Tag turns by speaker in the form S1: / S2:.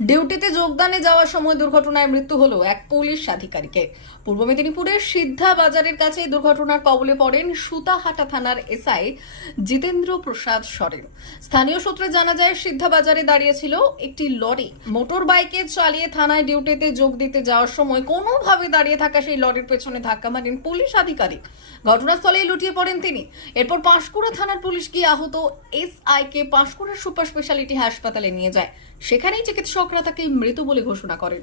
S1: ডিউটিতে যোগদানে যাওয়ার সময় দুর্ঘটনায় মৃত্যু হলো এক পুলিশ আধিকারিকের। পূর্ব মেদিনীপুরের সিদ্ধা বাজারের কাছে এই দুর্ঘটনার কবলে পড়েন সুতাহাটা থানার এসআই জিতেন্দ্র প্রসাদ সরেন। স্থানীয় সূত্রে জানা যায়, সিদ্ধা বাজারে দাঁড়িয়েছিল একটি লরি। মোটর বাইকে চালিয়ে থানায় ডিউটিতে যোগ দিতে যাওয়ার সময় কোনোভাবে দাঁড়িয়ে থাকা সেই লরির পেছনে ধাক্কা মারেন পুলিশ আধিকারিক। ঘটনাস্থলেই লুটিয়ে পড়েন তিনি। এরপর পাঁশকুড়া থানার পুলিশ গিয়ে আহত এসআই কে পাঁশকুড়া সুপার স্পেশালিটি হাসপাতালে নিয়ে যায়। সেখানেই চিকিৎসকরা তাকে মৃত বলে ঘোষণা করেন।